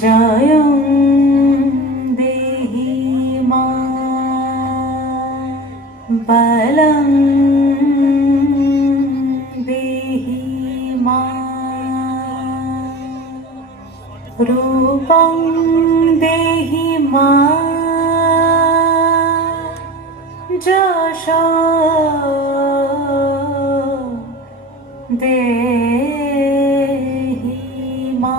জয়ং দেহি মা বলং দেহি মা রূপং দেহি মা যশ দেহি মা।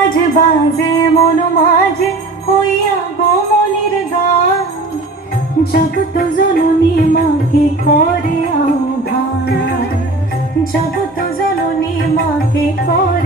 আজ বাজে মন মাঝে হইয়া গো মনির গান, জগত জননী মাকে করে আহ্বান, জগত জননী মাকে করে